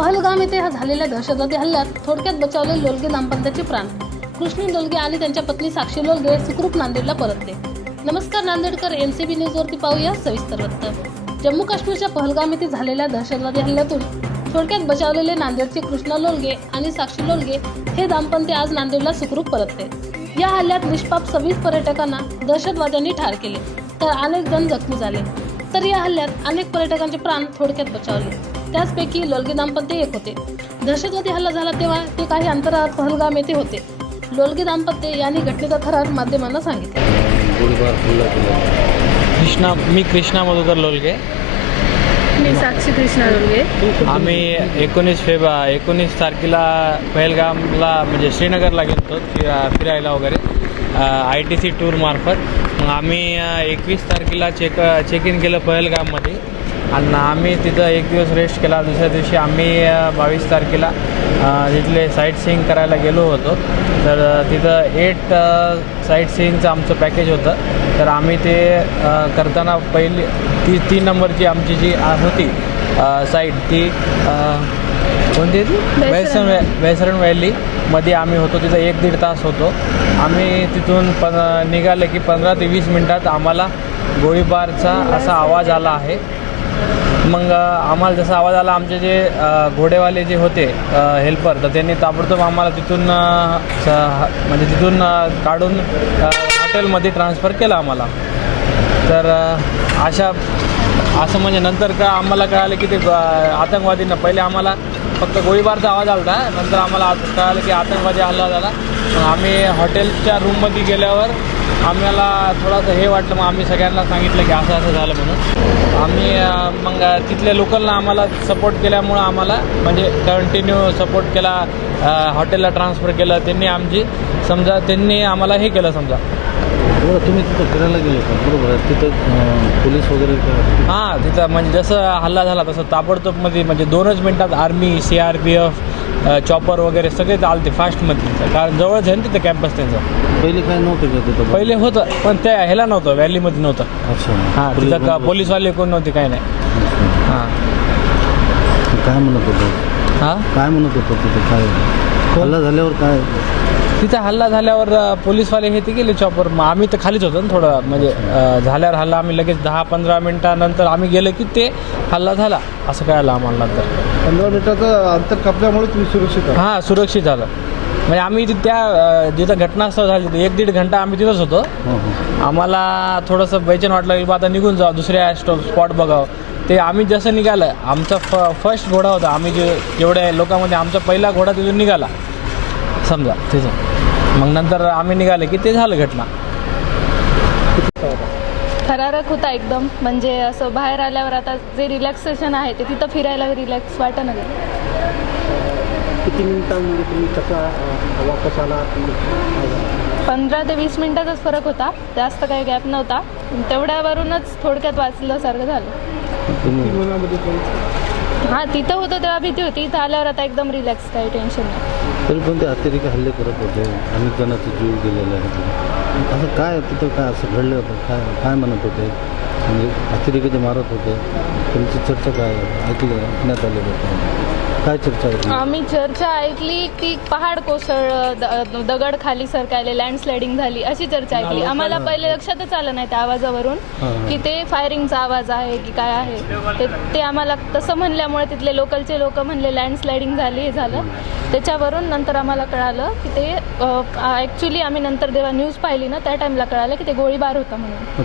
पहलगाम येथे झालेल्या दहशतवादी हल्ल्यात थोडक्यात बचावले लोलगे दाम्पत्याचे प्राण. कृष्ण लोलगे आणि त्यांच्या पत्नी साक्षी लोलगे सुखरूप नांदेडला परतले. नमस्कार नांदेडकर एन सी बी न्यूजवरती पाहूया सविस्तर वृत्त. जम्मू काश्मीरच्या पहलगाम येथे झालेल्या दहशतवादी हल्ल्यातून थोडक्यात बचावलेले नांदेडचे कृष्णा लोलगे आणि साक्षी लोलगे हे दाम्पत्य आज नांदेडला सुखरूप परतले. या हल्ल्यात निष्पाप सव्वीस पर्यटकांना दहशतवाद्यांनी ठार केले तर अनेक जण जखमी झाले. तर या हल्ल्यात अनेक पर्यटकांचे प्राण थोडक्यात बचावले. त्याचपैकी लोलगे दाम्पत्य एक होते. दहशतवादी हल्ला झाला तेव्हा ते काही अंतराळात पहलगाम येथे होते. लोलगे दाम्पत्य यांनी घटनेचा थरार माध्यमांना सांगितला. कृष्णा मी कृष्णा मधुकर लोलगे. मी साक्षी कृष्णा डोलगे आम्ही एकोणीस फेब एकोणीस तारखेला पहलगामला म्हणजे श्रीनगरला गेलो फिरा फिरायला वगैरे आय टी सी टूरमार्फत मग आम्ही एकवीस तारखेला चेक चेक इन केलं पहलगाममध्ये. आणि आम्ही तिथं एक दिवस रेस्ट केला दुसऱ्या दिवशी आम्ही बावीस तारखेला तिथले साईट सीईंग करायला गेलो होतो. तर तिथं एट साईट सीईंगचं आमचं पॅकेज होतं. तर आम्ही ते करताना पहिली ती तीन नंबरची आमची जी आ- होती साईट ती कोणती आहे ती? बेसरन. वेसर्न वॅ वेसर्न व्हॅलीमध्ये आम्ही होतो. तिथं एक दीड तास होतो. आम्ही तिथून पण निघाले की पंधरा ते वीस मिनटात आम्हाला गोळीबारचा असा आवाज आला आहे. मग आम्हाला जसा आवाज आला आमचे जे घोडेवाले जे होते हेल्पर तर त्यांनी ताबडतोब आम्हाला तिथून म्हणजे तिथून काढून हॉटेलमध्ये ट्रान्सफर केलं आम्हाला. तर अशा असं म्हणजे नंतर का आम्हाला कळालं की ते आतंकवादींना पहिले आम्हाला फक्त गोळीबारचा आवाज आला होता नंतर आम्हाला आत- कळालं की आतंकवादी हल्ला झाला. मग आम्ही हॉटेलच्या रूममध्ये गेल्यावर आम्हाला थोडंसं हे वाटलं मग आम्ही सगळ्यांना सांगितलं की असं असं झालं म्हणून. आम्ही मग तिथल्या लोकलला आम्हाला सपोर्ट केल्यामुळं आम्हाला म्हणजे कंटिन्यू सपोर्ट केला हॉटेलला ट्रान्सफर केलं त्यांनी आमची समजा त्यांनी आम्हाला हे केलं समजा. बरं तुम्ही तिथं फिरायला गेले का? बरोबर आहे. तिथं पोलीस वगैरे हां तिथं म्हणजे जसं हल्ला झाला तसं ताबडतोबमध्ये म्हणजे दोनच मिनटात army C R P F chopper वगैरे सगळे चालते फास्टमध्ये कारण जवळच आहे ना तिथं कॅम्पस त्यांचं. पहिले काय नव्हतं का तिथं पहिले होतं पण त्या ह्याला नव्हतं व्हॅलीमध्ये नव्हतं. अच्छा. हां पोलीस तिथं का. पोलीसवाले कोण नव्हते काही नाही. हां. काय म्हणत होतं? हां? काय म्हणत होतं तिथं काय? हल्ला झाल्यावर काय? तिथं हल्ला झाल्यावर अ, पोलीसवाले हे ते गेले चॉपर मग आम्ही तर खालीच होतो ना थोडं म्हणजे अ, झाल्यावर हल्ला आम्ही लगेच दहा पंधरा मिनटानंतर आम्ही गेलो की ते हल्ला झाला. असं कळालं आम्हाला नंतर. पंधरा मिनिटाचं अंतर कापल्यामुळे तुम्ही सुरक्षित आहात हां सुरक्षित झालं. म्हणजे आम्ही त्या अ, जिथं घटनास्थळ झाली तिथे एक दीड घंटा आम्ही तिथंच होतो. हो हो. आम्हाला थोडंसं बेचैन वाटलं की बा आता निघून जाऊ दुसऱ्या स्टॉ स्पॉट बघावं. ते आम्ही जसं निघालं आमचा फ फर्स्ट घोडा होता. आम्ही जे जेवढ्या लोकांमध्ये आमचा पहिला घोडा तिथून निघाला. समजा तिथं. मग नंतर आम्ही निघाले की ते झालं घटना. थरारक होता एकदम. म्हणजे असं बाहेर आल्यावर आता जे रिलॅक्सेशन आहे ते तिथं फिरायला रिलॅक्स वाटत ना किती मिनिटांमध्ये तुम्ही कसा वापस आला? पंधरा ते वीस मिनिटाचाच फरक होता. जास्त काही गॅप नव्हता. तेवढ्यावरूनच थोडक्यात वाचल्यासारखं झालं. हां तिथं होतं तेव्हा भीती होती. इथं आल्यावर आता एकदम रिलॅक्स काही टेन्शन नाही. तरी पण ते अतिरेकी हल्ले करत होते. अनेक जणांचा जीव गेलेला आहे तिथे. असं काय तिथं काय असं घडलं होतं? काय काय म्हणत होते? म्हणजे अतिरेकी जे मारत होते. त्यांची चर्चा काय? ऐकली ऐकण्यात आली होतं. काय चर्चा ऐकली आम्ही चर्चा ऐकली की पहाड कोसळ दगड खाली सरकायले लँडस्लायडिंग झाली अशी चर्चा ऐकली. आम्हाला पहिले लक्षातच आलं नाही त्या आवाजावरून हां. की ते फायरिंगचा आवाज आहे की काय आहे. ते ते आम्हाला तसं म्हणल्यामुळे तिथले लोकलचे लोक म्हणले लँडस्लायडिंग झाली हे झालं. त्याच्यावरून नंतर आम्हाला कळालं की ते ॲक्च्युली आम्ही नंतर जेव्हा न्यूज पाहिली ना त्या टाईमला कळालं की ते गोळीबार होता म्हणून.